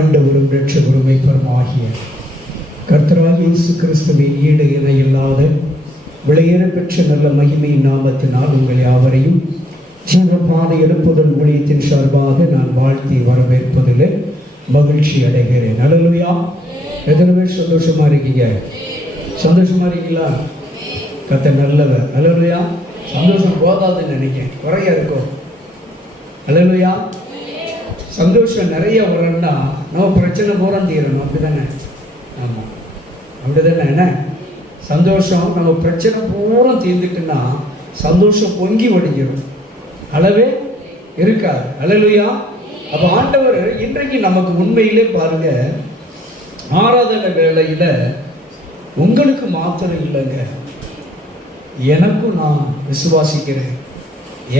ஆண்டவரும் இரட்சகரும் மீட்பருமாகிய கர்த்தராகிய இயேசு கிறிஸ்துவின் ஈடு இணை இல்லாத விலையேற பெற்ற நல்ல மகிமையின் நாமத்தினால் உங்கள் யாவரையும் ஜீவபாதை எழுப்புதல் ஊழியத்தின் சார்பாக நான் வாழ்த்தி வரவேற்பதில் மகிழ்ச்சி அடைகிறேன். அல்லேலூயா. எத்தனை பேர் சந்தோஷமா இருக்கீங்க? சந்தோஷமா இருக்கீங்களா? கர்த்தர் நல்லவர். அல்லேலூயா. சந்தோஷம் போதாதுன்னு நினைக்கிறேன், குறைய இருக்கும். அல்லேலூயா. சந்தோஷம் நிறைய வரணும்னா நம்ம பிரச்சனை பூரா தீரணும், அப்படிதானே? ஆமாம், அப்படிதானே? என்ன சந்தோஷம் நம்ம பிரச்சனை பூரா தீர்ந்துட்டுன்னா சந்தோஷம் பொங்கி வடிஞ்சிடும், அளவே இருக்காது. அல்லேலூயா. அப்போ ஆண்டவர் இன்றைக்கு நமக்கு உண்மையிலே பாருங்க, ஆராதனை வேளையில உங்களுக்கு மாத்திரம் இல்லைங்க, எனக்கும் நான் விசுவாசிக்கிறேன்,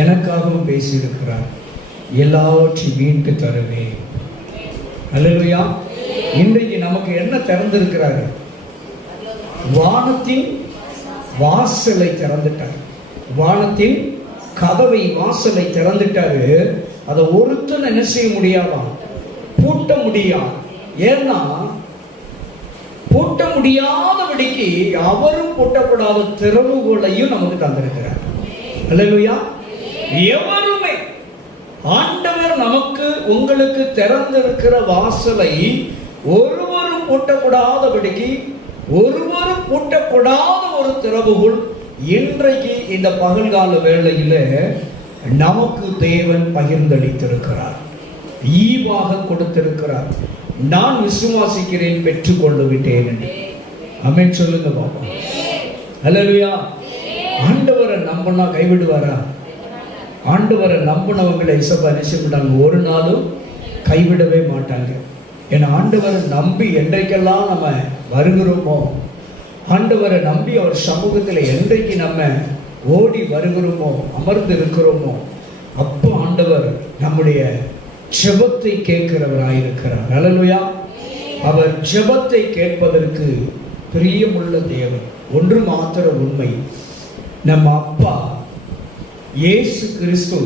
எனக்காகவும் பேசியிருக்கிறார், எல்லாவற்றையும் மீட்டு தருவேன். அல்லேலூயா. இன்றைக்கு நமக்கு என்ன திறந்திருக்கிறாரு? வானத்தின் வாசலை திறந்துட்டார், வானத்தின் கதவை வாசலை திறந்துட்டாரு. அதை ஒருத்தன் என்ன செய்ய முடியாதான், பூட்ட முடியாது. ஏன்னா பூட்ட முடியாதபடிக்கு அவரும் பூட்டப்படாத திறவுகோலையும் நமக்கு தந்திருக்கிறார். அல்லேலூயா. எவருமே ஆண்டவர் நமக்கு உங்களுக்கு திறந்திருக்கிற வாசலை ஒருவரும் பூட்டக்கூடாதபடிக்கு, ஒருவரும் பூட்டக்கூடாத ஒரு திறவுகோல் இன்றைக்கு இந்த பகல்கால வேளையில நமக்கு தேவன் பகிர்ந்தளித்திருக்கிறார், ஈவாக கொடுத்திருக்கிறார். நான் விசுவாசிக்கிறேன், பெற்றுக்கொண்டு விட்டேன் என்று. ஆமென் சொல்லுங்க பாப்பா. அல்லேலூயா. ஆண்டவரை நம்பினா கைவிடுவாரா? ஆண்டவரை நம்பினவங்களை இசப்பா நினைச்சுட்டாங்க, ஒரு நாளும் கைவிடவே மாட்டாங்க. ஏன்னா ஆண்டவரை நம்பி என்றைக்கெல்லாம் நம்ம வருகிறோமோ, ஆண்டவரை நம்பி அவர் சமூகத்தில் என்றைக்கு நம்ம ஓடி வருகிறோமோ, அமர்ந்து இருக்கிறோமோ, அப்போ ஆண்டவர் நம்முடைய ஜெபத்தை கேட்கிறவராயிருக்கிறார். அல்லேலூயா. அவர் ஜெபத்தை கேட்பதற்கு பிரியமுள்ள தேவன். ஒன்று மாத்திரம் உண்மை, நம்ம அப்பா இயேசு கிறிஸ்து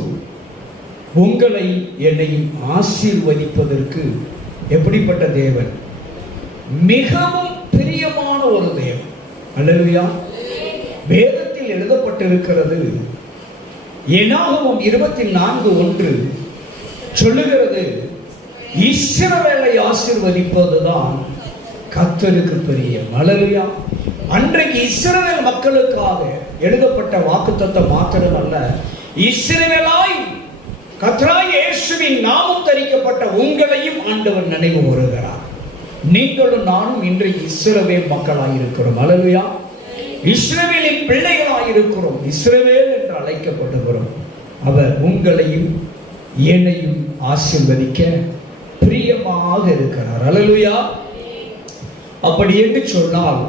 உங்களை என்னையும் ஆசீர்வதிப்பதற்கு எப்படிப்பட்ட தேவன்? மிகவும் பிரியமான ஒரு தேவன். அல்லேலூயா. வேதத்தில் எழுதப்பட்டிருக்கிறது, என்னாகமம் 24:1 சொல்லுகிறது, இஸ்ரவேலை ஆசீர்வதிப்பதுதான் கர்த்தருக்கு பிரியம். அல்லேலூயா. அன்றைக்கு இஸ்ரவேல் மக்களுக்காக எழுதப்பட்ட வாக்குத்தத்தம் மாத்திரம் அல்ல, இஸ்ரவேலாய் கர்த்தராகிய இயேசுவின் நாமம் தரிக்கப்பட்ட உங்களையும் ஆண்டவர் நினைவு வருகிறார். நீங்களும் நானும் இன்றைக்கு இஸ்ரவேல் மக்களாயிருக்கிறோம். அல்லேலூயா. இஸ்ரவேலின் பிள்ளைகளாயிருக்கிறோம், இஸ்ரவேல் என்று அழைக்கப்படுகிறோம். அவர் உங்களையும் என்னையும் ஆசீர்வதிக்க பிரியமாக இருக்கிறார். அல்லேலூயா. அப்படி என்று சொன்னால்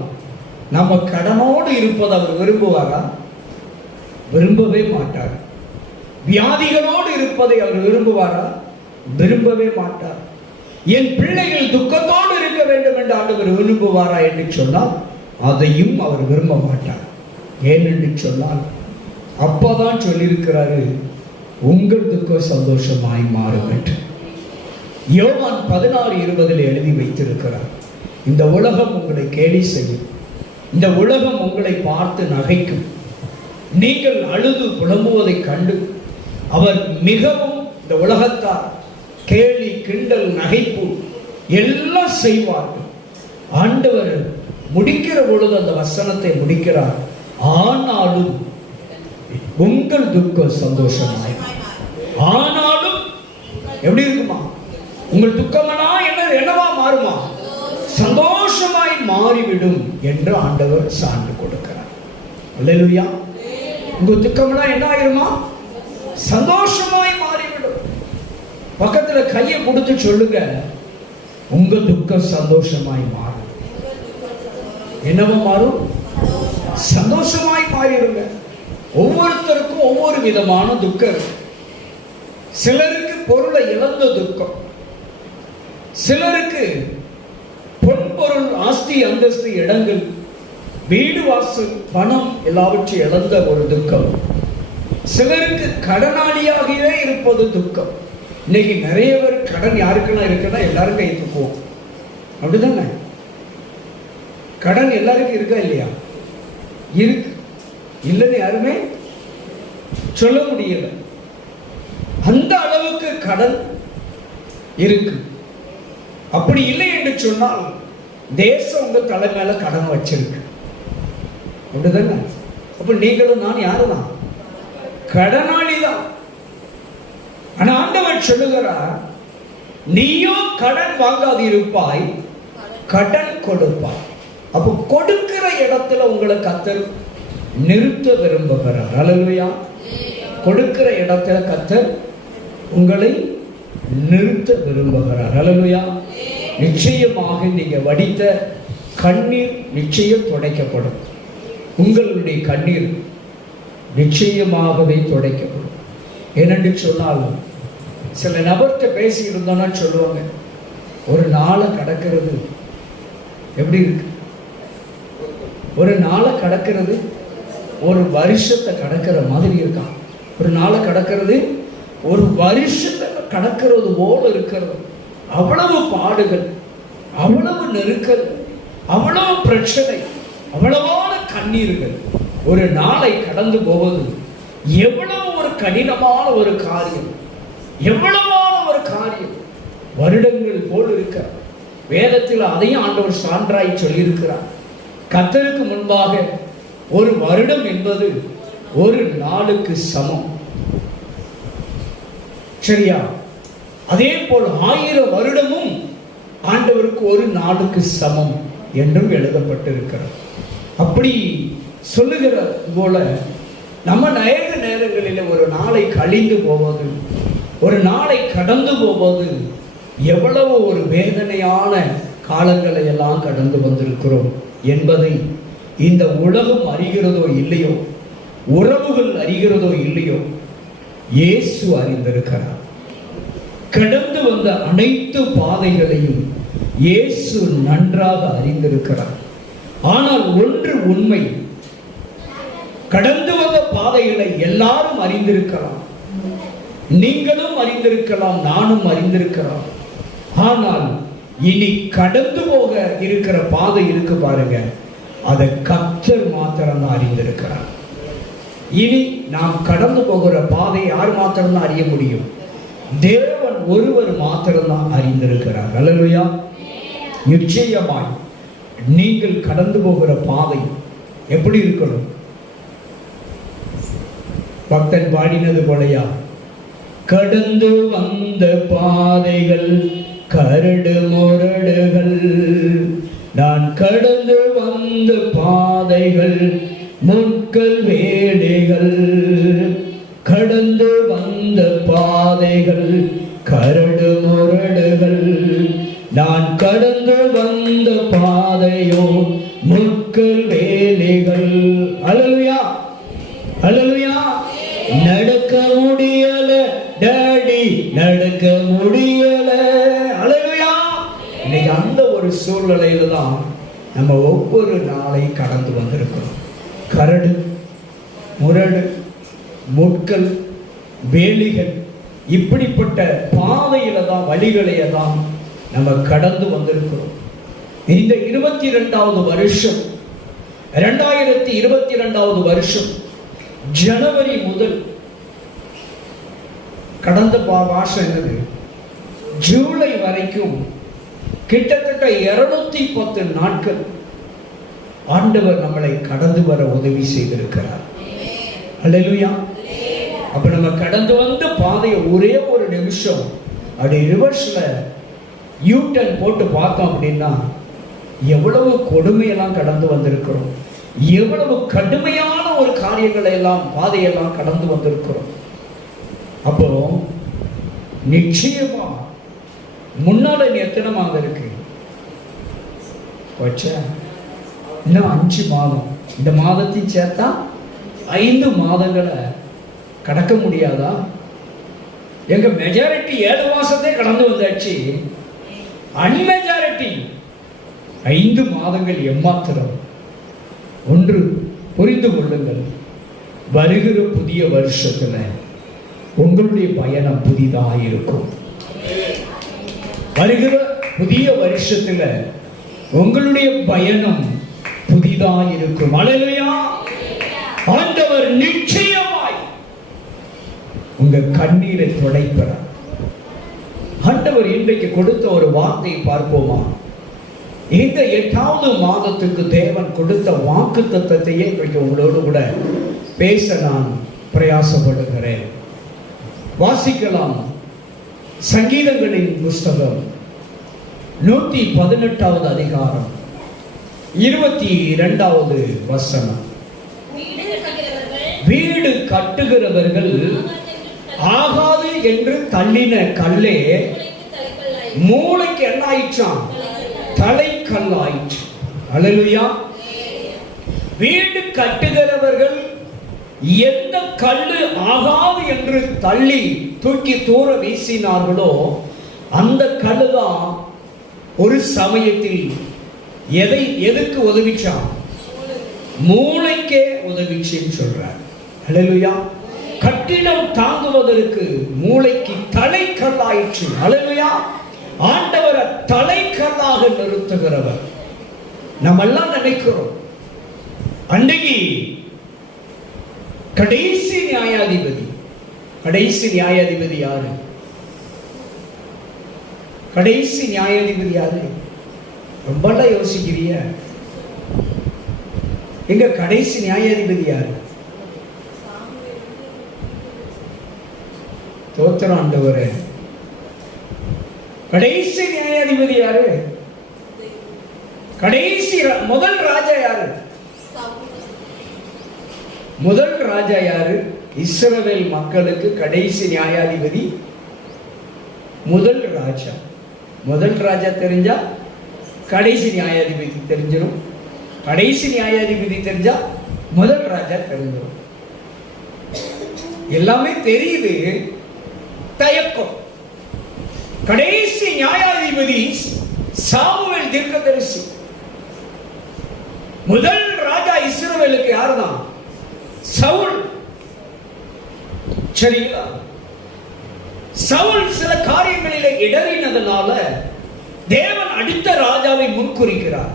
நம்ம கடனோடு இருப்பதை அவர் விரும்புவாரா? விரும்பவே மாட்டார். வியாதிகளோடு இருப்பதை அவர் விரும்புவாரா? விரும்பவே மாட்டார். என் பிள்ளைகள் துக்கத்தோடு இருக்க வேண்டும் என்று ஆண்டவர் விரும்புவாரா என்று சொன்னால் அதையும் அவர் விரும்ப மாட்டார். ஏனென்று சொன்னால் அப்பதான் சொல்லியிருக்கிறாரு, உங்கள் துக்கம் சந்தோஷமாய் மாறும் என்று. யோவான் 16:20 எழுதி வைத்திருக்கிறார், இந்த உலகம் உங்களை கேலி செய்யும், இந்த உலகம் உங்களை பார்த்து நகைக்கும், நீங்கள் அழுது புலம்புவதை கண்டு அவர் மிகவும் இந்த உலகத்தார் கேலி கிண்டல் நகைப்பு எல்லாம் செய்வார்கள். ஆண்டவர் முடிக்கிற பொழுது அந்த வசனத்தை முடிக்கிறார், ஆனாலும் உங்கள் துக்கம் சந்தோஷமாய். ஆனாலும் எப்படி இருக்குமா? உங்கள் துக்கமனா என்னவா மாறுமா? சந்தோஷமாய் மாறிவிடும் என்று ஆண்டவர் சான்று கொடுக்கிறார். அல்லேலூயா. உங்க துக்கம்லாம் என்ன ஆயிருமா? சந்தோஷமாய் மாறிவிடும். பக்கத்துல கையை கொடுத்து சொல்லுங்க, உங்க துக்கம் சந்தோஷமாய் மாறும். என்னவா மாறும்? சந்தோஷமாய் மாறிடுங்க. ஒவ்வொருத்தருக்கும் ஒவ்வொரு விதமான துக்கம். சிலருக்கு பொருளை இழந்த துக்கம், சிலருக்கு பொன்பொருள் ஆஸ்தி அந்தஸ்து இடங்கள் வீடு வாசல் பணம் எல்லாவற்றையும் இழந்த ஒரு துக்கம், சிலருக்கு கடனாளியாகவே இருப்பது துக்கம், இன்னைக்கு நிறைய பேர் கடன் யாருக்கெல்லாம் இருக்குன்னா எல்லாரும் கை தூக்குவோம், அப்படிதானே? கடன் எல்லாருக்கும் இருக்கா இல்லையா? இருக்கு, இல்லைன்னு யாருமே சொல்ல முடியல. அந்த அளவுக்கு கடன் இருக்கு. அப்படி இல்லை என்று சொன்னால் தேசம் உங்க தலை மேல கடன் வச்சிருக்கு, அப்படிதானே? அப்ப நீங்களும் நான் யாருதான்? கடனாளி தான். ஆனா ஆண்டவர் சொல்லுகிறார், நீயோ கடன் வாங்காது இருப்பாய், கடன் கொடுப்பாய். அப்ப கொடுக்கிற இடத்துல உங்களை கர்த்தர் நிறுத்த விரும்புகிறார். அல்லேலூயா. கொடுக்கிற இடத்துல கர்த்தர் உங்களை நிறுத்த விரும்புகிறார். அல்லேலூயா. நிச்சயமாக நீங்க வடித்த கண்ணீர் நிச்சயம் துடைக்கப்படும். உங்களுடைய கண்ணீர் நிச்சயமாகவே துடைக்கப்படும். ஏனென்று சொன்னாலும் சில நபர்கிட்ட பேசி இருந்தோம்னா சொல்லுவாங்க, ஒரு நாளை கடக்கிறது எப்படி இருக்கு? ஒரு நாளை கடக்கிறது ஒரு வருஷத்தை கடக்கிற மாதிரி இருக்கான். ஒரு நாளை கடக்கிறது ஒரு வருஷத்தை கடக்கிறது போல இருக்கிறது. அவ்வளவு பாடுகள், அவ்வளவு நெருக்கல், அவ்வளவு பிரச்சனை, அவ்வளவான கண்ணீர்கள். ஒரு நாளை கடந்து போவது எவ்வளவு ஒரு கடினமான ஒரு காரியம், எவ்வளவான ஒரு காரியம். வருடங்கள் போல் இருக்க வேதத்தில் அதையும் ஆண்டவர் சான்றாய் சொல்லியிருக்கிறார். கர்த்தருக்கு முன்பாக ஒரு வருடம் என்பது ஒரு நாளுக்கு சமம். சரியா? அதே போல் 1000 வருடமும் ஆண்டவருக்கு ஒரு நாளுக்கு சமம் என்றும் எழுதப்பட்டிருக்கிறது. அப்படி சொல்லுகிற போல நம்ம அநேக நேரங்களில் ஒரு நாளை கழிந்து போவது, ஒரு நாளை கடந்து போவது எவ்வளவு ஒரு வேதனையான காலங்களை எல்லாம் கடந்து வந்திருக்கிறோம் என்பதை இந்த உலகம் அறிகிறதோ இல்லையோ, உறவுகள் அறிகிறதோ இல்லையோ, இயேசு அறிந்திருக்கிறார். கடந்து வந்த அனைத்து பாதைகளையும் இயேசு நன்றாக அறிந்திருக்கிறார். ஆனால் ஒன்று உண்மை, கடந்து வந்த பாதைகளை எல்லாரும் அறிந்திருக்கலாம், நீங்களும் அறிந்திருக்கலாம், நானும் அறிந்திருக்கலாம். ஆனால் இனி கடந்து போக இருக்கிற பாதை இருக்கு பாருங்க, அதை கர்த்தர் மாத்திரம்தான் அறிந்திருக்கிறார். இனி நாம் கடந்து போகிற பாதை யார் மாத்திரம்தான் அறிய முடியும்? தேவன் ஒருவர் மாத்திரம்தான் அறிந்திருக்கிறார். அல்லேலூயா. நிச்சயமாய் நீங்கள் கடந்து போகிற பாதை எப்படி இருக்கணும்? பக்தன் பாடினது போலயா, கடந்து வந்த பாதைகள் கரடு முரடுகள், நான் கடந்து வந்த பாதைகள் முட்கள் வேலைகள், கடந்து வந்த பாதைகள் கரடு முரடுகள், நான் கடந்து வந்த பாதையோ முட்கள் வேலைகள். அல்லேலூயா, அல்லேலூயா. நடக்க முடியல டாடி, நடக்க முடியல. அல்லேலூயா. இன்னைக்கு அந்த ஒரு சூழ்நிலையில தான் நம்ம ஒவ்வொரு நாளை கடந்து வந்திருக்கிறோம். கரடு முரடு முட்கள் வேலிகள், இப்படிப்பட்ட பாதையில தான், வழிகளைய தான் நம்ம கடந்து வந்திருக்கிறோம். இந்த 22வது வருஷம், 2022வது வருஷம் ஜனவரி முதல் கடந்த மாசம் என்னது, ஜூலை வரைக்கும் கிட்டத்தட்ட 210 நாட்கள் ஆண்டவர் நம்மளை கடந்து வர உதவி செய்திருக்கிறார். அல்லேலூயா. அப்ப நம்ம கடந்து வந்த பாதையை ஒரே ஒரு நிமிஷம் அப்படி ரிவர்ஸ்ல யூட்டர்ன் போட்டு பார்த்தோம் அப்படின்னா எவ்வளவு கொடுமையெல்லாம் கடந்து வந்திருக்கிறோம், எவ்வளவு கடுமையான ஒரு காரியங்களை எல்லாம், பாதையெல்லாம் கடந்து வந்திருக்கிறோம். அப்போ நிச்சயமா முன்னால எத்தனை மாதம் இருக்கு? இன்னும் 5 மாதம். இந்த மாதத்தையும் சேர்த்தா 5 மாதங்களை கடக்க முடியாதா? எங்க மெஜாரிட்டி 7 மாசத்தை கடந்து வந்தாச்சு. அன்மெஜாரிட்டி 5 மாதங்கள் எம்மாத்திரம். ஒன்று புரிந்து கொள்ளுங்கள், வருகிற புதிய வருஷத்துல உங்களுடைய பயணம் புதிதாக இருக்கும். வருகிற புதிய வருஷத்துல உங்களுடைய பயணம் புதிதாக இருக்கும். அல்லேலூயா. ஆண்டவர் நிச்சயமாய் உங்க கண்ணீரை துடைப்பார். ஆண்டவர் இன்றைக்கு கொடுத்த ஒரு வார்த்தையை பார்ப்போமா? இந்த 8வது மாதத்துக்கு தேவன் கொடுத்த வாக்குத்தத்தத்தையே இன்றைக்கு உங்களோடு கூட பேச நான் பிரயாசப்படுகிறேன். வாசிக்கலாம். சங்கீதங்களின் புஸ்தகம் 118வது அதிகாரம் 22வது வசனம். வீடு கட்டுகிறவர்கள் ஆகாது என்று தள்ளின கல்லே மூளைக்கு என்ன ஆயிற்றான்? தலைக்கல்லாயிற்று. அல்லேலூயா. வீடு கட்டுகிறவர்கள் எந்த கல்லு ஆகாது என்று தள்ளி தூக்கி தூர வீசினார்களோ அந்த கல்லுதான் ஒரு சமயத்தில் எதுக்கு உதவிச்சான்? மூளைக்கே உதவிச்சுன்னு சொல்றார். அல்லேலூயா. கட்டிடம் தாங்குவதற்கு மூளைக்கு தலைக்கல்லாயிற்று. அல்லேலூயா. ஆண்டவர் தலைக்கல்லாக நிறுத்துகிறவர். நம்ம எல்லாம் நினைக்கிறோம் அன்றைக்கு கடைசி நியாயாதிபதி. கடைசி நியாயாதிபதி யாரு? கடைசி நியாயாதிபதி யாரு? ரொம்ப யோசிக்கிறிய? எங்க கடைசி நியாயாதிபதி யாரு? தோத்திரம் ஆண்டவரே. கடைசி நியாயாதிபதி யாரு? கடைசி முதல் ராஜா யாரு? முதல் ராஜா யாரு? இஸ்ரவேல் மக்களுக்கு கடைசி நியாயாதிபதி முதல் ராஜா. முதல் ராஜா தெரிஞ்சா கடைசி நியாயாதிபதி தெரிஞ்சிடும். கடைசி நியாயாதிபதி தெரிஞ்சா முதல் ராஜா தெரிஞ்சிடும். எல்லாமே தெரியுது, தயக்கம். கடைசி நியாயாதிபதி சாமுவேல் தீர்க்கதரிசி. முதல் ராஜா இஸ்ரவேலுக்கு யாருதான்? சவுல். சரிங்களா? சவுல் சில காரியங்களிலே இடறினதனால தேவன் அடுத்த ராஜாவை முன்குறிக்கிறார்.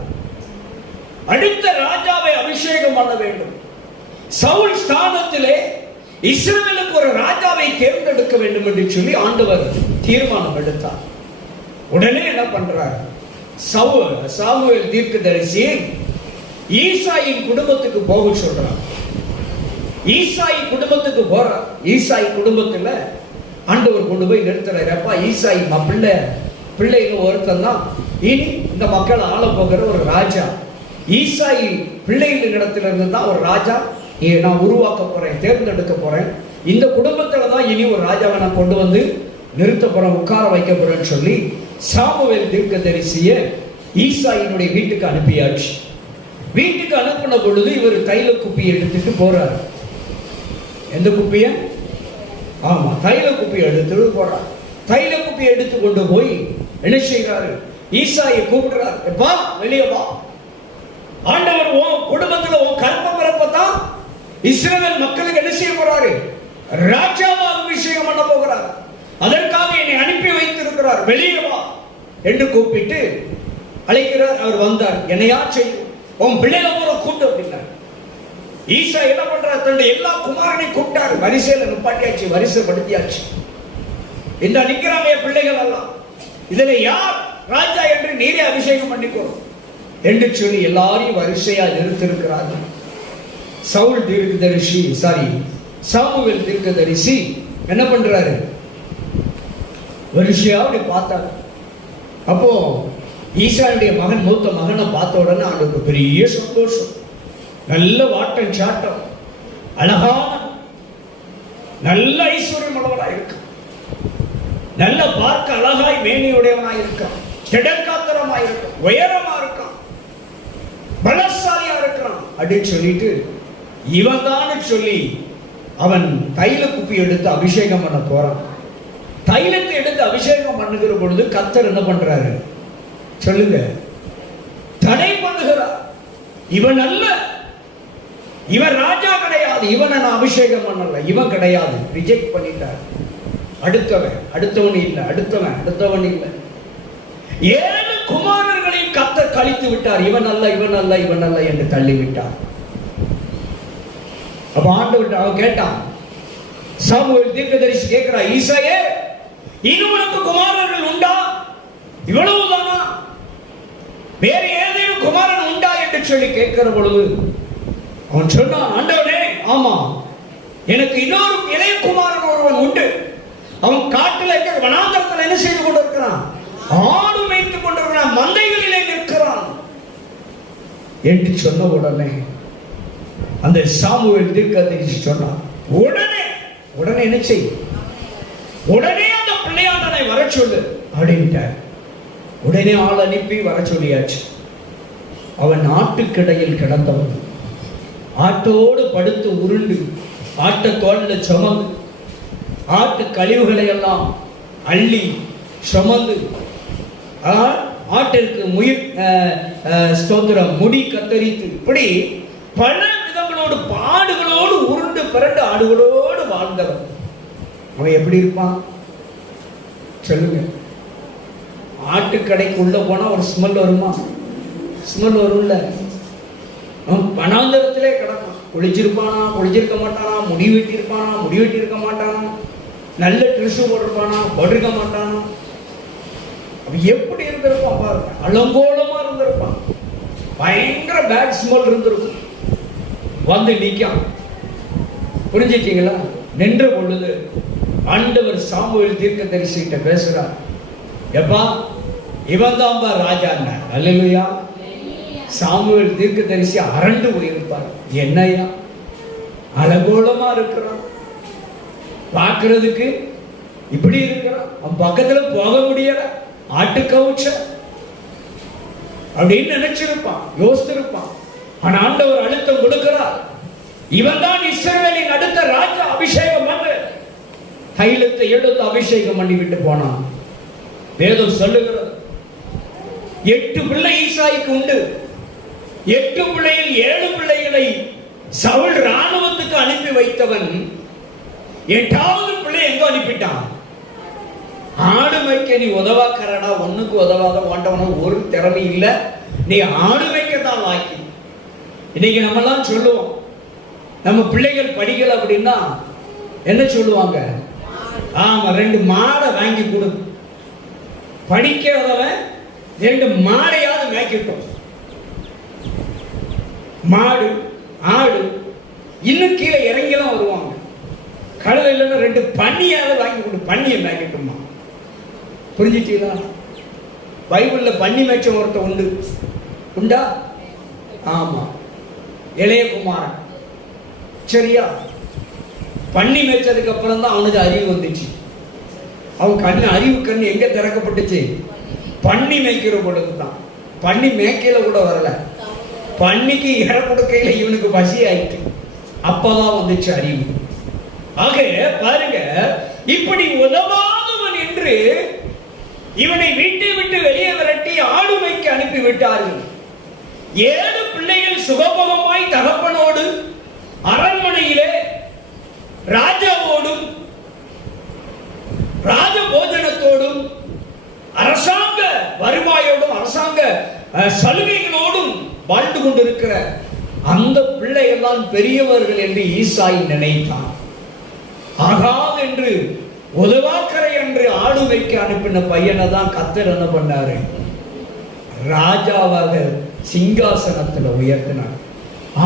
அடுத்த ராஜாவை அபிஷேகம் பண்ண வேண்டும். சவுல் ஸ்தானத்திலே இஸ்ரவேலுக்கு ஒரு ராஜாவை தேர்ந்தெடுக்க வேண்டும் என்று சொல்லி ஆண்டவர் தீர்மானம் எடுத்தார். உடனே என்ன பண்றார்? சாமுவேல் தீர்க்கதரிசி ஈசாயின் குடும்பத்துக்கு போக சொல்றார். ஈசாய் குடும்பத்துக்கு போறார். ஈசாய் குடும்பத்துல ஆண்டவர் கொண்டு போய் நிறுத்துறாரு. அப்பா, ஈசாய் பிள்ளைங்க ஒருத்தன் தான் இனி இந்த மக்களை ஆள போகிற ஒரு ராஜா. ஈசாய் பிள்ளைகளின் இடத்துல இருந்து தான் ஒரு ராஜா நான் உருவாக்க போறேன், தேர்ந்தெடுக்க போறேன். இந்த குடும்பத்துல தான் இனி ஒரு ராஜாவை நான் கொண்டு வந்து நிறுத்த போறேன், உட்கார வைக்க போறேன்னு சொல்லி சாமுவேல் தீர்க்கதரிசியை ஈசாயினுடைய வீட்டுக்கு அனுப்பியாச்சு. வீட்டுக்கு அனுப்பின பொழுது இவர் தைல குப்பியை எடுத்துட்டு போறார். எந்த குப்பிய? ஆமா, தைல குப்பியை எடுத்துட்டு போறார். தைல குப்பியை எடுத்து கொண்டு போய் என்ன செய்யறாரு? ஈசாயை கூப்பிடுறார். எப்பா, வெளியே வா. ஆண்டவர் உன் குடும்பத்துல உன் கர்ப்ப பிறப்பத்தான் இஸ்ரவேல் மக்களுக்கு என்ன செய்ய போறாரு? ராஜாவா அபிஷேகம் பண்ண போகிறார். அதற்காக என்னை அனுப்பி வைத்திருக்கிறார், வெளியே வா என்று கூப்பிட்டு அழைக்கிறார். அவர் வந்தார். என்னையா செய்யும்? உன் பிள்ளைகளை பூரா கூட்டு அப்படின்னார். ஈசா என்ன பண்றார்? தன்னுடைய எல்லா குமாரனையும் கூப்பிட்டாரு. வரிசையில நிப்பாட்டியாச்சு, வரிசைப்படுத்தியாச்சு. இந்த நிக்கிறாங்க என் பிள்ளைகள் எல்லாம். இதுல யார் ராஜா என்று நீரே அபிஷேகம் பண்ணிக்கோ என்று சொல்லி எல்லாரையும் வரிசையா நிறுத்திருக்கிறார்கள். சாமுவேல் தீர்க்கதரிசி என்ன பண்றாரு? வரிசையா அப்படி பார்த்தாரு. அப்போ ஈசானுடைய மகன், மூத்த மகனை பார்த்த உடனே அவனுக்கு பெரிய சந்தோஷம். நல்ல வாட்டம் சாட்டம், அழகான நல்ல ஐஸ்வர்யம் உள்ளவனாய் இருக்க, நல்ல பார்க்க அழகாய் மேனியுடையவனாய் இருக்கான், திடக்காத்திரமாய் இருக்கான், உயரமா இருக்கான், பலசாலியா இருக்கிறான் அப்படின்னு சொல்லிட்டு இவன் தான் சொல்லி அவன் தைல குப்பி எடுத்து அபிஷேகம் பண்ண போறான். தைலத்தை எடுத்து அபிஷேகம் பண்ணுகிற பொழுது கர்த்தர் என்ன பண்றாரு சொல்லுங்க? தடை பண்ணுகிறார். இவன் அல்ல, இவன் ராஜா கிடையாது, இவனை நான் அபிஷேகம் பண்ணல, இவன் கிடையாது, ரிஜெக்ட் பண்ணிட்டார். அடுத்தவன் இல்லை, அடுத்தவன் இல்லை. 7 குமாரர்களையும் கர்த்தர் கழித்து விட்டார். இவன் அல்ல என்று தள்ளிவிட்டார். அப்ப ஆண்டவர் அவன் கேட்டான், சாமுவேல் தீர்க்கதரிசி கேட்கிறா, ஈசாயே இன்னும் உனக்கு குமாரர்கள் உண்டா? இவ்வளவுதானா? வேறு ஏதேனும் குமாரன் உண்டா என்று சொல்லி கேட்கிற பொழுது அவன் சொன்னான், ஆண்டவனே, ஆமா, எனக்கு இன்னொரு இளைய குமாரன் ஒருவன் உண்டு. அவன் காட்டில் வனாந்தரத்தில் என்ன செய்து கொண்டிருக்கிறான்? ஆடு மேய்த்துக் கொண்டிருக்கிறான், மந்தைகளிலே நிற்கிறான் என்று சொன்ன உடனே அந்த சாமுவேல் தீர்க்கதரிசி சொன்னான், உடனே என்ன செய், உடனே அந்த பிள்ளையாண்டனை வர சொல்லு அப்படின்ட்டார். உடனே ஆள் அனுப்பி வர சொல்லியாச்சு. அவன் ஆட்டுக்கிடையில் கிடந்தவன், ஆட்டோடு படுத்து உருண்டு, ஆட்ட தோல்ல சுமந்து, ஆட்டு கழிவுகளை எல்லாம் அள்ளி சுமந்து, ஆட்டிற்கு முடி கத்தரித்து, இப்படி பல விதங்களோடு பாடுகளோடு உருண்டு பிறண்டு ஆடுகளோடு வாழ்ந்தவன். அவன் எப்படி இருப்பான் சொல்லுங்க? ஆட்டுக்கடைக்கு உள்ள போனா ஒரு ஸ்மெல் வருமா? ஸ்மெல் வரும்ல. அவன் வனாந்தரத்திலே கிடப்பான். குளிச்சிருப்பானா, குளிச்சிருக்க மாட்டானா, முடி வெட்டி இருக்க மாட்டானா, நல்ல ட்ரெஸ் போட்டிருக்க மாட்டானா. அவன் எப்படி இருந்திருப்பான் பாருங்க. அலங்கோலமா இருந்திருப்பான். பயங்கர பேட் ஸ்மெல் இருந்திருக்கும். வந்து நிற்கான். புரிஞ்சிட்டீங்களா? நின்ற பொழுது ஆண்டவர் சாமுவேல் தீர்க்கதரிசிகிட்ட பேசுறார். எப்பா, இவன் தான் ராஜா. அல்லேலூயா. சாமுவேல் தீர்க்கதரிசி அரண்டு போயிருப்பார். என்னையா அலங்கோலமா இருக்கிறான், பார்க்கிறதுக்கு இப்படி இருக்கிறான், அவன் பக்கத்துல போக முடியல, ஆட்டு கவுச்ச அப்படின்னு நினைச்சிருப்பான், யோசித்திருப்பான். ஆனா ஆண்டவர் அழுத்தம் கொடுக்கிறார். இவன் தான் இஸ்ரவேலின் அடுத்த ராஜா, அபிஷேகம் பண்ணு. தைலத்தை எடுத்து அபிஷேகம் பண்ணி விட்டு போனான். வேதம் சொல்லுகிறது 8 பிள்ளை ஈசாய்க்கு உண்டு. 8 பிள்ளையில் 7 பிள்ளைகளை சவுல் ராணுவத்துக்கு அனுப்பி வைத்தவன் 8வது பிள்ளை எங்க அனுப்பிட்டான்? ஆடு மேய்க்க நீ உதவாக்கறடா, ஒண்ணுக்கு உதவாத ஓண்டவன ஒரு திறமை இல்ல, நீ ஆடு மேய்க்கத்தான் வாக்கி. இன்னைக்கு நம்ம எல்லாம் சொல்லுவோம், நம்ம பிள்ளைகள் படிக்கல அப்படின்னா என்ன சொல்லுவாங்க? ஆமா, 2 மாடை வாங்கி கொடு. படிக்கிறவன் 2 மாடையாவது மேய்க்கட்டும். மாடு, ஆடு, இன்னும் கீழே இறங்கிலாம் வருவாங்க. கழுதை இல்லைன்னா 2 பன்னியாவது வாங்கி கொடு, பன்னியை மேய்க்கட்டுமா. புரிஞ்சிட்டீங்களா? பைபிள்ல பன்னி மேய்ச்சம் ஒருத்த உண்டு. உண்டா? ஆமா, இளைய குமாரன். சரியா? பன்னி மேய்ச்சதுக்கு அப்புறம் தான் அவனுக்கு அறிவு வந்துச்சு. அவன் அறிவு கண்ணு எங்க திறக்கப்பட்டுச்சு? பன்னி மேய்க்கிற பொழுதுதான். பன்னி மேய்க்கையில கூட வரல, பன்னிக்கு இற கொடுக்கையில இவனுக்கு பசி ஆயிட்டு, அப்பதான் வந்துச்சு அறிவு. ஆக பாருங்க, இப்படி உதவாதவன் என்று இவனை வீட்டை விட்டு வெளியே விரட்டி ஆடு மேய்க்க அனுப்பி விட்டார்கள். 7 பிள்ளைகள் சுகபோகமாய் தகப்பனோடு அரண்மனையிலே ராஜாவோடும் ராஜ போஜனத்தோடும் அரசாங்க வருவாயோடும் அரசாங்க சலுகைகளோடும் வாழ்ந்து கொண்டிருக்கிற அந்த பிள்ளையெல்லாம் பெரியவர்கள் என்று ஈசாய் நினைத்தான். ஆகாது என்று உதவாக்கரை என்று ஆடு வைக்க அனுப்பின பையனை தான் கர்த்தர் என்ன பண்ணாரு? ராஜாவாக சிங்காசனத்துல உயர்த்தினார்.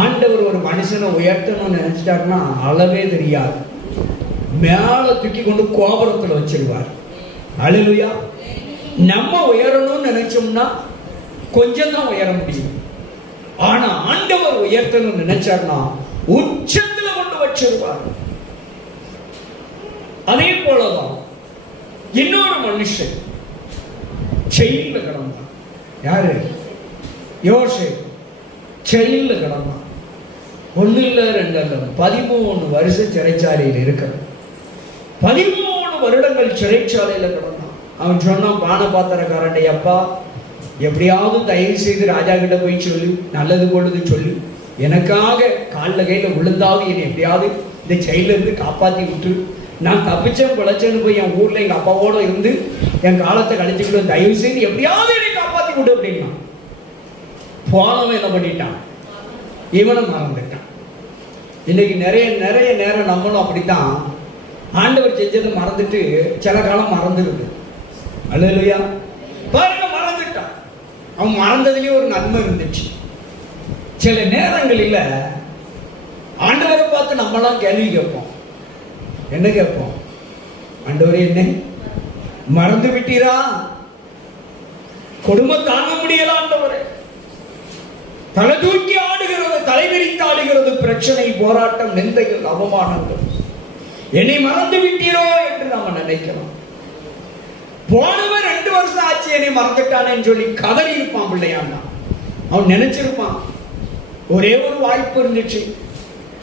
ஆண்டவர் ஒரு மனுஷனை உயர்த்தணும்னு நினைச்சிட்டாருன்னா அளவே தெரியாது, மேல தூக்கி கொண்டு கோபுரத்துல வச்சிருவார். அல்லேலூயா. நம்ம உயரணும்னு நினைச்சோம்னா கொஞ்சம் தான் உயர முடியும். ஆனா ஆண்டவர் உயர்த்தணும்னு நினைச்சார்னா உச்சத்துல கொண்டு வச்சிருவார். அதே போலதான் இன்னொரு மனுஷன் ஜெயில கிடந்தான். யாரு? யோசேப்பு ஜெயில கிடந்தான். 1 இல்ல 2 இல்ல 13 வருஷம் சிறைச்சாலையில் இருக்கிறான். 13 வருடங்கள் சிறைச்சாலையில கிடந்தான். அவன் சொன்னான் பானபாத்திரக்காரன், அப்பா எப்படியாவது தயவு செய்து ராஜா கிட்ட போய் சொல்லி நல்லது பொழுது சொல்லி எனக்காக காலில் கையில் விழுந்தாவது என்னை எப்படியாவது இந்த செயல இருந்து காப்பாற்றி விட்டு நான் தப்பிச்சேன் பிழைச்சேன்னு போய் என் ஊர்ல எங்க அப்பாவோட இருந்து என் காலத்தை கழிச்சுக்கிட்டு தயவு செய்து எப்படியாவது என்னை காப்பாற்றி விடு அப்படின்னா போனவன் என்ன பண்ணிட்டான், இவனை மறந்துட்டான். இன்னைக்கு நிறைய நிறைய நேரம் நம்மளும் அப்படித்தான் ஆண்டவர் செஞ்சதை மறந்துட்டு சில காலம் மறந்துருக்கு. அல்லேலூயா. பாருங்க, மறந்துட்டான். அவன் மறந்ததுலயே ஒரு நன்மை இருந்துச்சு. சில நேரங்களில் ஆண்டவரை பார்த்து நம்மளாம் கேள்வி கேட்போம். என்ன கேட்போம்? ஆண்டவரே, என்ன மறந்து விட்டீரா? கொடுமை தாங்க முடியல ஆண்டவரே. தலை தூக்கி ஆடுகிறது, தலைவிரித்து ஆடுகிறது பிரச்சனை, போராட்டம், நிந்தைகள், அவமானங்கள். என்னை மறந்து விட்டீரோ என்று நாம நினைக்கலாம். போனவன் 2 வருஷம் ஆச்சு என்னை மறந்துட்டானேன்னு சொல்லி கதறி இருப்பான் பிள்ளையாண்டா. அவன் நினைச்சிருப்பான் ஒரே ஒரு வாய்ப்பு இருந்துச்சு,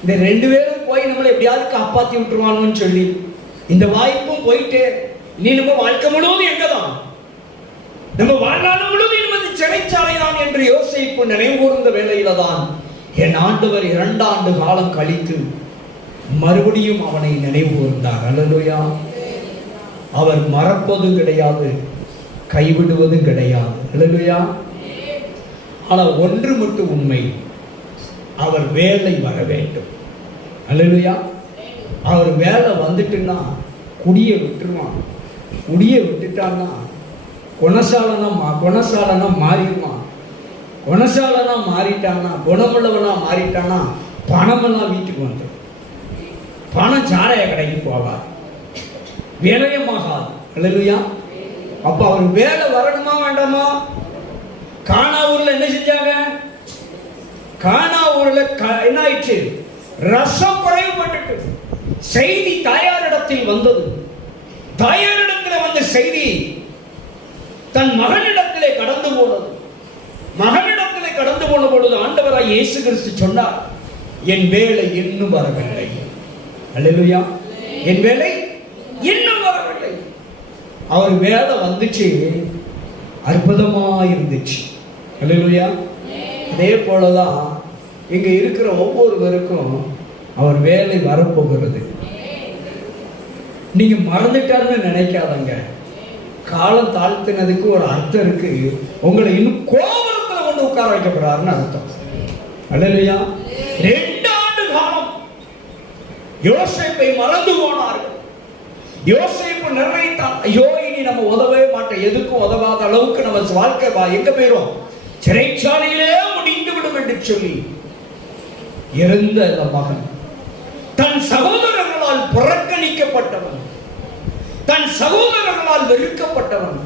இந்த 2 பேரும் போய் நம்மளை எப்படியாவது காப்பாற்றி விட்டுருவானோன்னு சொல்லி. இந்த வாய்ப்பும் போயிட்டு நீ நம்ம வாழ்க்கை முழுவதும் எங்கதான், நம்ம வாழ்நாள் முழுவதும் நமது சிறைச்சாலை தான் என்று யோசிப்பு நினைவு கூர்ந்த வேளையில தான் என் ஆண்டவர் 2 ஆண்டு காலம் கழித்து மறுபடியும் அவனை நினைவு கூர்ந்தார். அல்லேலூயா. அவர் மறப்பதும் கிடையாது, கைவிடுவதும் கிடையாது. அல்லேலூயா. ஆனால் ஒன்று மட்டும் உண்மை, அவர் வேலை வர வேண்டும். அல்லேலூயா. அவர் வேலை வந்துட்டுன்னா குடியை விட்டுருவான். குடியை விட்டுட்டான்னா குணசாலனா மாறிடுவான். குணசாலனா மாறிட்டான்னா, குணமுள்ளவனா மாறிட்டான்னா பணமெல்லாம் வீட்டுக்கு வந்துடும். பணம் சாராய கடைக்கு போகாது, வினயமாகாது. அல்லேலூயா. அப்ப அவர் வேலை வரணுமா வேண்டாமா? கானாவூர்ல என்ன செஞ்சாங்க? கானாவூர்ல என்ன ஆயிடுச்சு? ரசம் குறைவுபட்டு செய்தி தாயாரிடத்தில் வந்தது. தாயாரிடத்தில் வந்த செய்தி தன் மகனிடத்திலே கடந்து போனது. மகனிடத்திலே கடந்து போன பொழுது ஆண்டவராய் இயேசு கிறிஸ்து சொன்னார், என் வேலை இன்னும் வரவில்லை. அல்லேலூயா. என் வேலை இன்னும் வரவில்லை. அவர் வேலை வந்துச்சு, அற்புதமா இருந்துச்சு. அல்லேலூயா. அதே போலதான் இங்க இருக்கிற ஒவ்வொருவருக்கும் அவர் வேலை வரப்போகிறது. நீங்க மறந்துட்டாருன்னு நினைக்காதங்க. காலம் தாழ்த்தினதுக்கு ஒரு அர்த்தம் இருக்கு. உங்களை இன்னும் கோபுரத்துல கொண்டு உட்கார வைக்கப்படுறாருன்னு அர்த்தம். அல்லேலூயா. 2 ஆண்டு காலம் யோசேப்பை மறந்து போனார்கள். யோசேப்பு நிர்ணயித்தான், ஐயோ இனி நம்ம உதவவே மாட்டோம், எதுக்கும் உதவாத அளவுக்கு நம்ம வாழ்க்கை எங்க போயிரும், சிறைச்சாலையிலே முடிந்து விடும் என்று சொல்லி இருந்த அந்த மகன் தன் சகோதரர்களால் புறக்கணிக்கப்பட்டவன், தன் சகோதரர்களால் வெறுக்கப்பட்டவன்,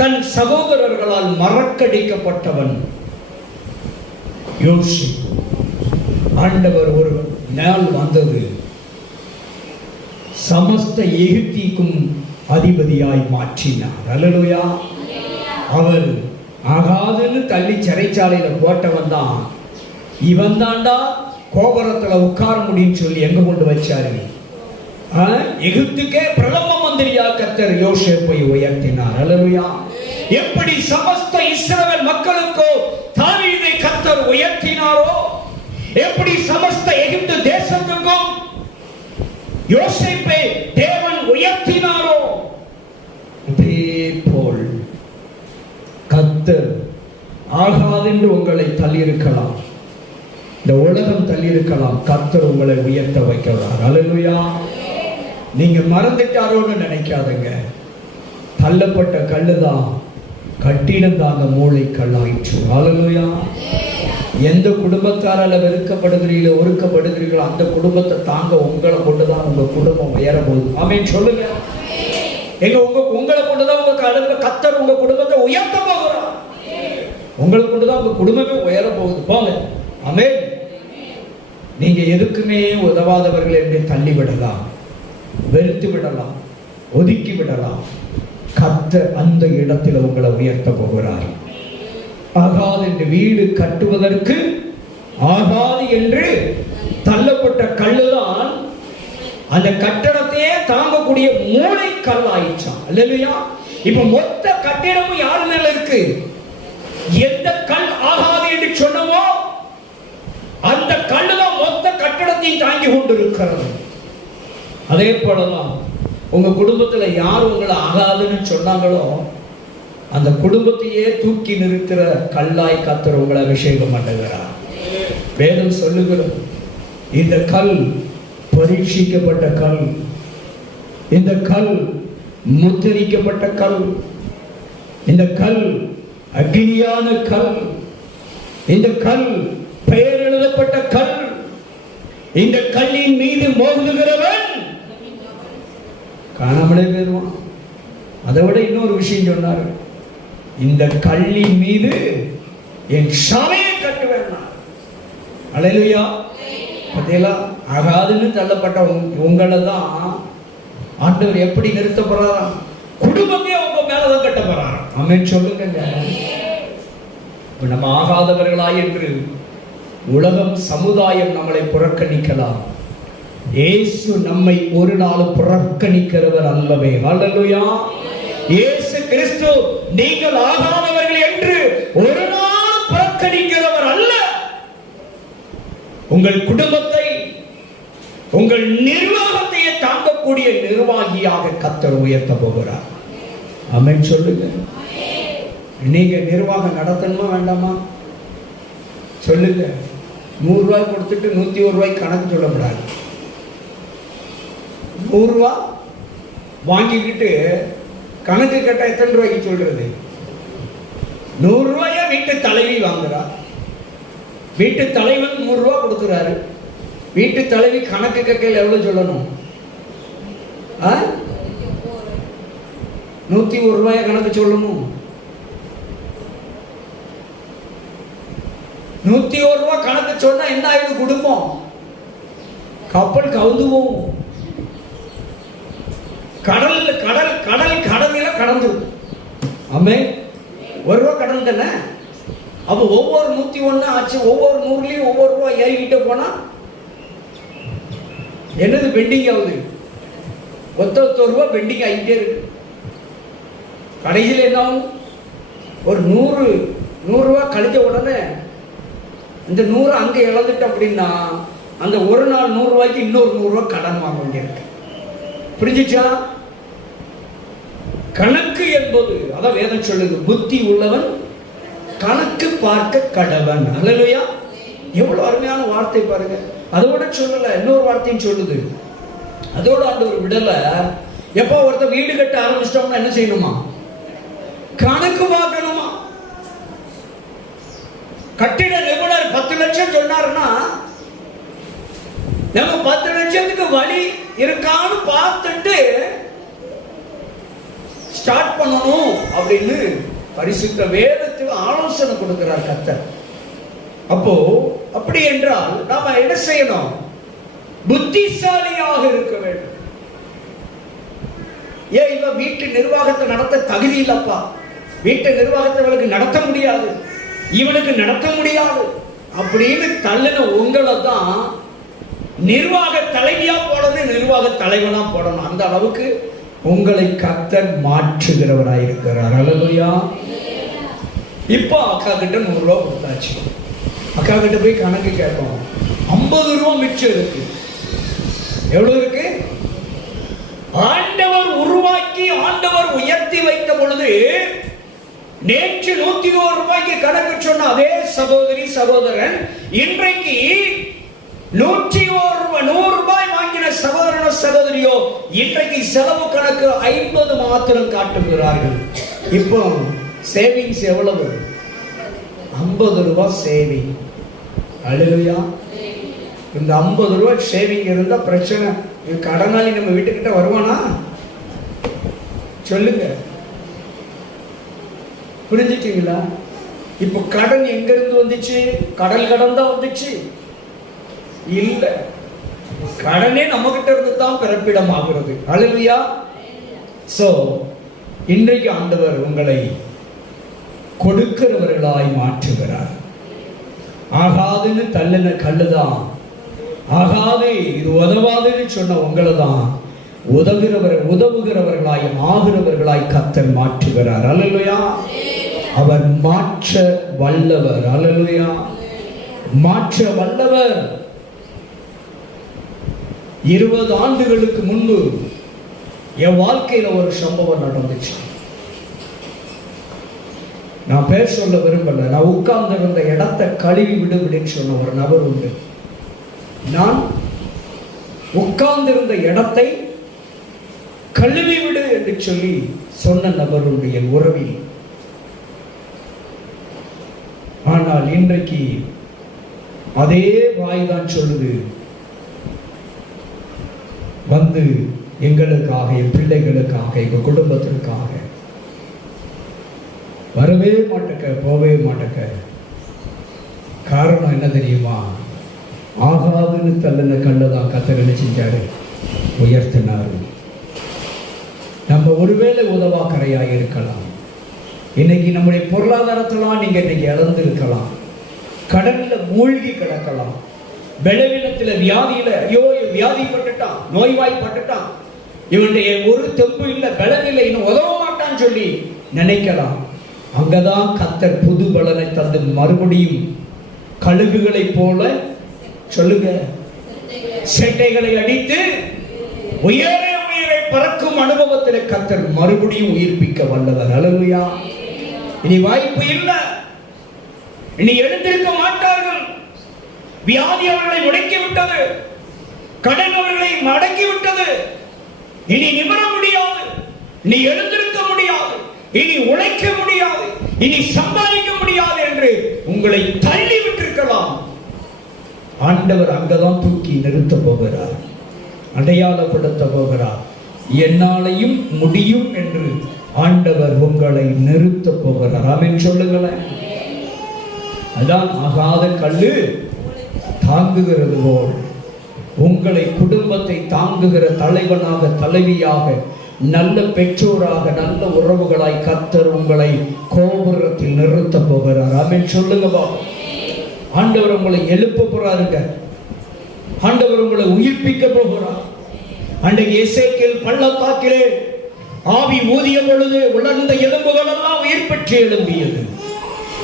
தன் சகோதரர்களால் மறக்கடிக்கப்பட்டவன் யோசிப்பு. ஆண்டவர் ஒரு நாள் வந்தது, சமஸ்த எகிப்திக்கும் அதிபதியாய் மாற்றினார். அல்லேலூயா. அவர் ஆகாதுன்னு தள்ளி சிறைச்சாலையில போட்டவன் தான் இவன் தாண்டா கோபுரத்துல உட்கார முடியும் சொல்லி எங்க கொண்டு வச்சாரு? எகிப்துக்கே பிரதம மந்திரியா கர்த்தர் யோசேப்பை உயர்த்தினார். அல்லேலூயா. எப்படி சமஸ்த இஸ்ரவேல் மக்களுக்கோ தாவீதை கர்த்தர் உயர்த்தினாரோ, எப்படி சமஸ்த எகிப்து தேசத்துக்கும் யோசேப்பை தேவன் உயர்த்தினாரோ, அதே போல் கர்த்தர் ஆகாதென்று உங்களை தள்ளியிருக்கலாம், இந்த உலகம் தள்ளியிருக்கலாம், கர்த்தர் உங்களை உயர்த்த வைக்கிறார். அல்லேலூயா. நீங்க மறந்துட்டாரோன்னு நினைக்காதங்க. தள்ளப்பட்ட கல்லுதான் கட்டிடம் தாங்க மூளை கல்லாயிற்று. அல்லேலூயா. எந்த குடும்பத்தாரால வெறுக்கப்படுகிறீங்களோ ஒருக்கப்படுகிறீங்களோ அந்த குடும்பத்தை தாங்க உங்களை கொண்டுதான் உங்க குடும்பம் உயர போகுது. ஆமென் சொல்லுங்க. எங்க உங்களை கொண்டுதான் உங்க கர்த்தர் உங்க குடும்பத்தை உயர்த்த போகிறார். உங்களை கொண்டுதான் உங்க குடும்பமே உயர போகுது. போங்க. ஆமென். நீங்க எதுக்குமே உதவாதவர்கள் என்று தள்ளிவிடலாம், வெறுத்து விடலாம், ஒதுக்கி விடலாம். கர்த்தர் அந்த இடத்தில் உங்களை உயர்த்த போகிறார். ஆகாது என்று வீடு கட்டுவதற்கு ஆகாது என்று தள்ளப்பட்ட கல்லுதான் அந்த கட்டடத்தையே தாங்கக்கூடிய மூளை கல் ஆயிடுச்சான். அல்லேலூயா. இப்ப மொத்த கட்டிடமும் யாரு மேல இருக்கு? எந்த கல் ஆகாது என்று சொன்னவோ அந்த கல்லுதான் மொத்த கட்டடத்தையும் தாங்கி கொண்டிருக்கிறது. அதே போலதான் உங்க குடும்பத்துல யார் உங்களை ஆகாதுன்னு சொன்னாங்களோ அந்த குடும்பத்தையே தூக்கி நிறுத்துற கல்லாய் கர்த்தர் உங்களை அபிஷேகம் பண்ணுகிறார். வேதம் சொல்லுகிறது, இந்த கல் பரீட்சிக்கப்பட்ட கல், இந்த கல் முத்திரிக்கப்பட்ட கல், இந்த கல் அக்னியான கல், இந்த கல் பெயர் எழுதப்பட்ட கல், இந்த கல்லின் மீது மோதுகிறவன் காணாமலே போயிடுவான். அதை விட இன்னொரு விஷயம் சொன்னார், இந்த கல்லின் மீது என் சபையை கட்டுவேன். அல்லேலூயா. பார்த்தீங்களா, ஆகாதுன்னு தள்ளப்பட்ட உங்களை தான் ஆண்டவர் எப்படி நிறுத்த போறாரா? குடும்பமே உங்க மேலதான் கட்ட போறாரா? ஆமென் சொல்லுங்க. இப்ப நம்ம ஆகாதவர்களாய் என்று உலகம் சமுதாயம் நம்மளை புறக்கணிக்கலாம், இயேசு நம்மை ஒரு நாள் புறக்கணிக்கிறவர் அல்லவே. அல்லேலூயா. இயேசு கிறிஸ்து நீங்கள் ஆகாதவர்கள் என்று ஒரு நாள் புறக்கணிக்கிறவர் அல்ல. உங்கள் குடும்பத்தை, உங்கள் நிர்வாகத்தையே தாங்கக்கூடிய நிர்வாகியாக கர்த்தர் உயர்த்த போகிறார். ஆமென் சொல்லுங்க. நீங்க நிர்வாகம் நடத்தணுமா வேண்டாமா சொல்லுங்க. 100 ரூபாய் கொடுத்துட்டு 101 ரூபாய் கணக்கு சொல்லப்படாது. 100 ரூபாய் வாங்கிக்கிட்டு கணக்கு கேட்டா எத்தனை ரூபாய்க்கு சொல்றது? 100 ரூபாயா வீட்டு தலைவி வாங்குறா, வீட்டு தலைவன் 100 ரூபாய் கொடுக்குறாரு, வீட்டு தலைவி கணக்கு கேட்கல எவ்வளவு சொல்லணும்? 101 ரூபாய கணக்கு சொல்லணும். 101 ரூபாய் கணக்கு சொன்னா என்ன ஆயிடும்? குடும்பம் கப்பல் கவுந்துவோம். கடல்ல கடலில கடந்து. ஆமே, 1 ரூபாய் கடல் தானே. அப்ப ஒவ்வொரு 101 ஆச்சு, ஒவ்வொரு 100லயும் ஒவ்வொரு ரூபாய் ஏறிக்கிட்டே போனா என்னது பெண்டிங் ஆகுது? 101 ரூபாய் பெண்டிங் ஆகிட்டே இருக்கு. கடைசியில் என்ன ஆகும்? ஒரு 100 ரூபாய் கழிச்ச உடனே இந்த 100 அங்க இழந்துட்டு அப்படின்னா அந்த ஒரு நாள் 100 ரூபாய்க்கு இன்னொரு 100 ரூபாய் கடன் வாங்க வேண்டியிருக்கு. புரிஞ்சுச்சா? கணக்கு என்பது அதான் வேதம் சொல்லுது, புத்தி உள்ளவன் கணக்கு பார்க்க கடவன். அல்லேலூயா. எவ்வளவு அருமையான வார்த்தை பாருங்க. அதோட சொல்லல, இன்னொரு வார்த்தையும் சொல்லுது. அதோட ஆண்டவர் விடல. எப்ப ஒருத்தர் வீடு கட்ட ஆரம்பிச்சிட்டோம்னா என்ன செய்யணுமா? கணக்கு பார்க்கணுமா? கட்டிட நிபுணர் 10 லட்சம் சொன்னாருன்னா நம்ம 10 லட்சத்துக்கு வழி இருக்கான்னு பார்த்துட்டு ஸ்டார்ட் பண்ணணும் அப்படின்னு பரிசுத்த வேதத்துக்கு ஆலோசனை கொடுக்கிறார் கர்த்தர். அப்போ அப்படி என்றால் நாம என்ன செய்யணும்? புத்திசாலியாக இருக்க வேண்டும். ஏன் இவன் வீட்டு நிர்வாகத்தை நடத்த தகுதி இல்லப்பா, வீட்டு நிர்வாகத்தை இவனுக்கு நடத்த முடியாது, இவனுக்கு நடத்த முடியாது அப்படின்னு தள்ளின உங்களை தான் நிர்வாக தலைவியா போடணும், நிர்வாக தலைவனா போடணும். அந்த அளவுக்கு உங்களை கர்த்தர் மாற்றுகிறவராயிருக்கிறார். அல்லேலூயா. இப்போ அக்கா கிட்ட 100 ரூபாய் கொடுத்தாச்சு. அக்கா கிட்ட போய் கணக்கு கேட்போம். 50 ரூபாய் மிச்சம் இருக்கு. எவ்வளவு இருக்கு? ஆண்டவர் உருவாக்கி ஆண்டவர் உயர்த்தி வைத்த பொழுது நேற்று 101 ரூபாய்க்கு கணக்கு சொன்ன அதே சகோதரி சகோதரன் இன்றைக்கு 100 ரூபாய் வாங்கின சகோதரனோ சகோதரியோ இன்றைக்கு செலவு கணக்கு 50 மாத்திரம் காட்டுகிறார்கள். இப்போ சேவிங்ஸ் எவ்வளவு? 50 ரூபாய் சேவிங். அல்லேலூயா. இந்த 50 ரூபாய் சேவிங் இருந்தா பிரச்சனை. கடனாளி நம்ம வீட்டுக்கிட்ட வருவானா சொல்லுங்க? புரிஞ்சுட்டீங்களா? இப்போ கடன் எங்க இருந்து வந்துச்சு? கடல் கடன் தான் வந்துச்சு இல்ல, கடனே நம்ம கிட்ட இருந்து தான் பிறப்பிடம் ஆகிறது. அல்லேலூயா. சோ இன்றைக்கு ஆண்டவர் உங்களை கொடுக்கிறவர்களாய் மாற்றுகிறார். ஆகாதுன்னு தள்ளின கல்லுதான், ஆகாது இது உதவாதுன்னு சொன்ன உங்களை தான் உதவுகிறவர்களாய் ஆகிறவர்களாய் கர்த்தர் மாற்றுகிறார். அல்லேலூயா. அவர் மாற்ற வல்லவர். அல்லேலூயா. மாற்ற வல்லவர். 20 ஆண்டுகளுக்கு முன்பு என் வாழ்க்கையில ஒரு சம்பவம் நடந்துச்சு. நான் பேர் சொல்ல விரும்பல. நான் உட்கார்ந்து இருந்த இடத்தை கழுவி விடுவிடுன்னு சொன்ன ஒரு நபர் உண்டு. நான் உட்கார்ந்திருந்த இடத்தை கழுவி விடு என்று சொல்லி சொன்ன நபர் உண்டு என் உறவில். ஆனால் இன்றைக்கு அதே வாய்தான் சொல்லுது, வந்து எங்களுக்காக, என் பிள்ளைகளுக்காக, எங்க குடும்பத்திற்காக வரவே மாட்டேக்க, போவே மாட்டேக்க. காரணம் என்ன தெரியுமா? ஆகாதுன்னு தள்ளின கல்லுதான் கர்த்தர் என்ன செஞ்சாரு? உயர்த்தினாரு. நம்ம ஒருவேளை உதவாக்கரையாக இருக்கலாம். இன்னைக்கு நம்முடைய பொருளாதாரத்தெல்லாம் நீங்க இன்னைக்கு இழந்து இருக்கலாம். கடல்ல மூழ்கி கிடக்கலாம். பலவீனத்துல, வியாதியில, ஐயோ வியாதிப்பட்டுட்டான், நோய்வாய்ப்பட்டுட்டான், இவனுடைய ஒரு தெம்பு இல்லை, பலனில்லை, இன்னும் உதவ மாட்டான்னு சொல்லி நினைக்கலாம். அங்கதான் கர்த்தர் புது பலனை தந்து மறுபடியும் கழுகுகளை போல, சொல்லுங்க, செட்டைகளை அடித்து உயரே உயிரை பறக்கும் அனுபவத்தில் கர்த்தர் மறுபடியும் உயிர்ப்பிக்க வல்லவர். அல்லேலூயா. இனி வாய்ப்பு இல்லை, இனி எழுந்திருக்க மாட்டார்கள். வியாதி அவர்களை முடக்கி விட்டது, கடன் அவர்களை மடக்கி விட்டது. இனி நிமிர முடியாது, இனி எழுந்திருக்க முடியாது, இனி உழைக்க முடியாது, இனி சம்பாதிக்க முடியாது என்று உங்களை தள்ளி விட்டிருக்கலாம். ஆண்டவர் அங்கதான் தூக்கி நிறுத்த போகிறார், அடையாளப்படுத்த போகிறார். என்னாலையும் முடியும் என்று ஆண்டவர் உங்களை நிறுத்த போகிறார். ஆமென் சொல்லுங்களேன். அதான் ஆகாத கல்லு தாங்குகிறது போல் உங்களை, குடும்பத்தை தாங்குகிற தலைவனாக, தலைவியாக, நல்ல பெற்றோராக, நல்ல உறவுகளாய் கர்த்தர் உங்களை கோபுரத்தில் நிறுத்த போகிறார். ஆமென் சொல்லுங்க. ஆண்டவர் உங்களை எழுப்ப போறாருங்க. ஆண்டவர் உங்களை உயிர்ப்பிக்க போகிறார். அன்றைக்கு எசேக்கியேல் பள்ளத்தாக்கிலே ஆவி ஊதிய பொழுது உலர்ந்த எலும்புகள் எல்லாம் உயிர் பெற்று எழும்பியது.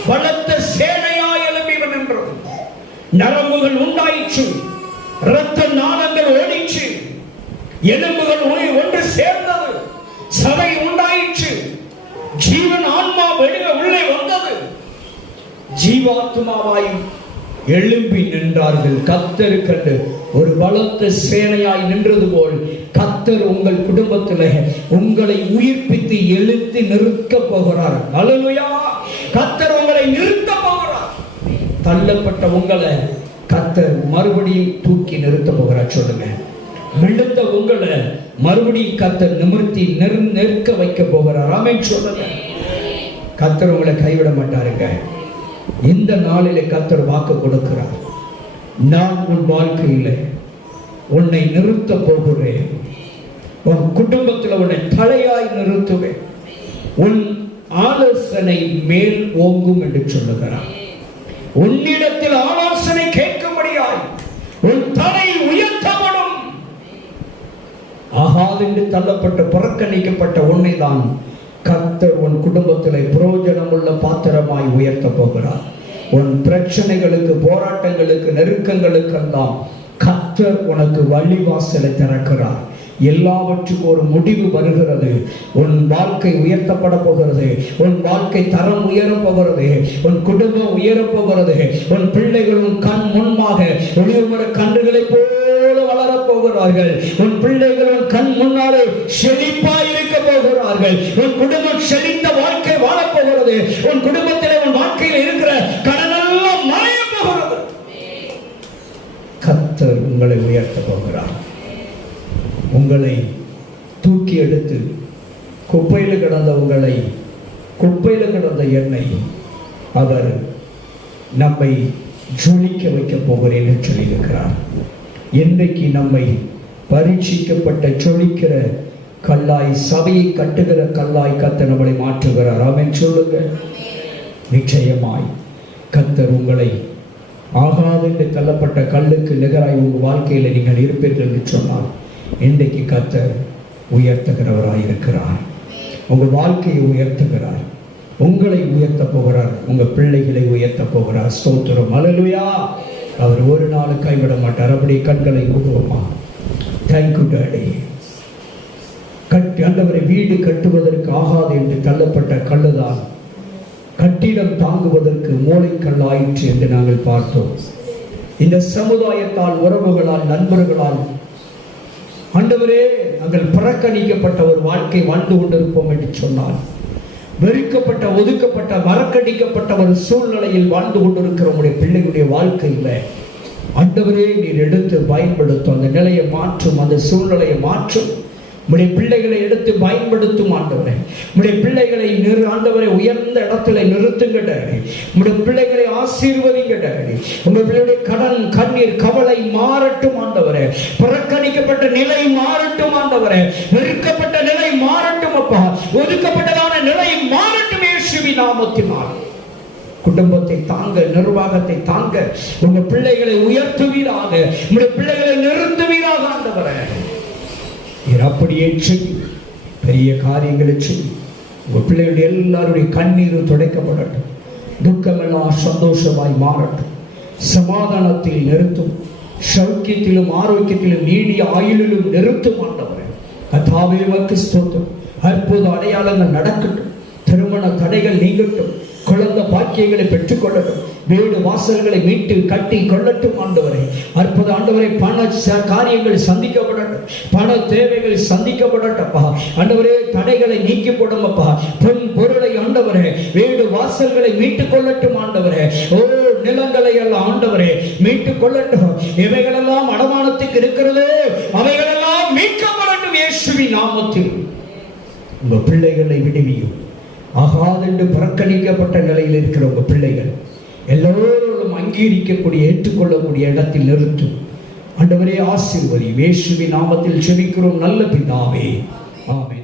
பலத்த சேனையாய் எழும்பிவன் என்றது. நரம்புகள் உண்டாயிற்று, இரத்த நாளங்கள் ஓடிச்சு, எலும்புகள் ஒன்று சேர்ந்தது, சபை உண்டாயிற்று, ஜீவன் ஆன்மா வெளியே உள்ளே வந்தது, ஜீவாத்மாவாயும் எழும்பி நின்றார்கள். கர்த்தர் கண்டு ஒரு பலத்த சேனையாய் நின்றது போல் கர்த்தர் உங்கள் குடும்பத்தில் உங்களை உயிர்ப்பித்து எழுத்து நிறுத்த போகிறார். அல்லேலூயா. கர்த்தர் உங்களை நிறுத்த போகிறார். தள்ளப்பட்ட உங்களை கர்த்தர் மறுபடியும் தூக்கி நிறுத்த போகிறார். சொல்லுங்க. விழுந்த உங்களை மறுபடியும் கர்த்தர் நிமிர்த்தி நிற்க வைக்க போகிறார். ஆமென் சொல்லுங்க. கர்த்தர் உங்களை கைவிட மாட்டாருங்க. இந்த நாளிலே கர்த்தர் வாக்கு கொடுக்கிறார். நான் உன் வாழ்க்கையில உன்னை நிறுத்த போகிறேன். உன் குடும்பத்தில் உன்னை தலையாய் நிறுத்துவேன். உன் ஆலோசனை மேல் ஓங்கும் என்று சொல்லுகிறார். உன்னிடத்தில் ஆலோசனை கேட்கும்படியாய் உன் தலை உயர்த்தப்படும். ஆகாதென்று தள்ளப்பட்ட, புறக்கணிக்கப்பட்ட உன்னை தான் கர்த்தர் உன் குடும்பத்தில் பிரயோஜனம் உள்ள பாத்திரமாய் உயர்த்த போகிறார். உன் பிரச்சனைகளுக்கு, போராட்டங்களுக்கு, நெருக்கங்களுக்கெல்லாம் கர்த்தர் உனக்கு வழிவாசலை திறக்கிறார். எல்லாவற்றுக்கும் ஒரு முடிவு வருகிறது. உன் வாழ்க்கை உயர்த்தப்பட போகிறது. உன் வாழ்க்கை தரம் உயரப் போகிறது. உன் குடும்பம் உயரப் போகிறது. உன் பிள்ளைகள் உன் கண் முன்பாக ஒளிவுமர கன்றுகளை போல வளரப் போகிறார்கள். உன் பிள்ளைகள் உன் கண் முன்னாலே செழிப்பாய் இருக்க போகிறார்கள். உன் குடும்பம் செழித்த வாழ்க்கை வாழப் போகிறது. உன் குடும்பத்திலே, உன் வாழ்க்கையில் இருக்கிற கடனெல்லாம் மறைய போகிறது. கர்த்தர் உங்களை உயர்த்த போகிறார். உங்களை தூக்கி எடுத்து குப்பையில் கிடந்த உங்களை, குப்பையில் கிடந்த எண்ணெய் அவர் நம்மை ஜொலிக்க வைக்க போகிறேன் என்று சொல்லியிருக்கிறார். இன்றைக்கு நம்மை பரீட்சிக்கப்பட்ட ஜொலிக்கிற கல்லாய், சபையை கட்டுகிற கல்லாய் கர்த்தர் நம்மளை மாற்றுகிறார். ஆமென் சொல்லுங்க. நிச்சயமாய் கர்த்தர் உங்களை ஆகாதென்று தள்ளப்பட்ட கல்லுக்கு நிகராய் உங்கள் வாழ்க்கையில் நீங்கள் இருப்பீர்கள் என்று சொன்னால் இன்றைக்கு கர்த்தர் உயர்த்துகிறவராய் இருக்கிறார். உங்கள் வாழ்க்கையை உயர்த்துகிறார். உங்களை உயர்த்த போகிறார், உங்க பிள்ளைகளை உயர்த்த போகிறார். ஸ்தோத்திரம், அல்லேலூயா. அவர் ஒரு நாள் கைவிட மாட்டார். அப்படி கண்களை மூடுவோமா? Thank you daddy. ஆண்டவரை, வீடு கட்டுவதற்கு ஆகாது என்று தள்ளப்பட்ட கல்லுதான் கட்டிடம் தாங்குவதற்கு மூளைக்கல் ஆயிற்று என்று நாங்கள் பார்த்தோம். இந்த சமுதாயத்தால், உறவுகளால், நண்பர்களால் ஆண்டவரே நாங்கள் புறக்கணிக்கப்பட்ட ஒரு வாழ்க்கை வாழ்ந்து கொண்டிருப்போம் என்று சொன்னால், வெறுக்கப்பட்ட, ஒதுக்கப்பட்ட, மறக்கடிக்கப்பட்ட ஒரு சூழ்நிலையில் வாழ்ந்து கொண்டிருக்கிற உங்களுடைய பிள்ளைகளுடைய வாழ்க்கையில ஆண்டவரே நீர் எடுத்து பயன்படுத்தும். அந்த நிலையை மாற்றும், அந்த சூழ்நிலையை மாற்றும். உடைய பிள்ளைகளை எடுத்து பயன்படுத்தும் ஆண்டவரே. உடைய பிள்ளைகளை ஆண்டவரை உயர்ந்த இடத்துல நிறுத்துங்க டாடி. உடைய பிள்ளைகளை ஆசீர்வதிங்க டாடி. உங்க பிள்ளையுடைய கடன், கண்ணீர், கவலை மாறட்டும் ஆண்டவரே. புறக்கணிக்கப்பட்ட நிலை மாறட்டும் ஆண்டவரே. வெறுக்கப்பட்ட நிலை மாறட்டும் அப்பா. ஒதுக்கப்பட்டதான நிலை மாறட்டும் இயேசுவின் நாமத்தினால். குடும்பத்தை தாங்க, நிர்வாகத்தை தாங்க உங்க பிள்ளைகளை உயர்த்துவீராக. உங்களுடைய பிள்ளைகளை நிறுத்துவீராக ஆண்டவரே. அப்படியே செய்ய பெரிய காரியங்களை செய்ய. உங்க பிள்ளைகளுடைய எல்லாருடைய கண்ணீரும் துடைக்கப்படட்டும். துக்கமெல்லாம் சந்தோஷமாய் மாறட்டும். சமாதானத்தில் நிறுத்தும். சௌக்கியத்திலும் ஆரோக்கியத்திலும் நீடிய ஆயுளிலும் நிறுத்தும் ஆண்டவரே. கர்த்தாவே உமக்கு ஸ்தோத்திரம். அற்புத அடையாளங்கள் நடக்கட்டும். திருமண தடைகள் நீங்கட்டும். குழந்தை பாக்கியங்களை பெற்றுக்கொள்ளட்டும். வீடு வாசல்களை மீட்டு கட்டி கொள்ளட்டும் ஆண்டவரை. அற்புத ஆண்டவரை, பண காரியங்கள் சந்திக்கப்படட்டும். பண தேவைகள் சந்திக்கப்படட்டப்பா ஆண்டவரே. தடைகளை நீக்கி போடுமப்பா. பொன் பொருளை ஆண்டவரே, வீடு வாசல்களை மீட்டுக் கொள்ளட்டும் ஆண்டவரே. ஓ, நிலங்களை எல்லாம் ஆண்டவரே மீட்டுக் கொள்ளட்டும். இவைகளெல்லாம் அடமானத்துக்கு இருக்கிறதோ அவைகளெல்லாம் மீட்கப்படட்டும் இயேசுவின் நாமத்தில். உங்க பிள்ளைகளை விடுவியும். ஆகாதென்று புறக்கணிக்கப்பட்ட நிலையில் இருக்கிற உங்க பிள்ளைகள் எல்லோரும் அங்கீகரிக்கக்கூடிய, ஏற்றுக்கொள்ளக்கூடிய இடத்தில் நிறுத்தும் ஆண்டவரே. ஆசீர்வதி. இயேசுவின் நாமத்தில் ஜெபிக்கிறோம் நல்ல பிதாவே, ஆமென்.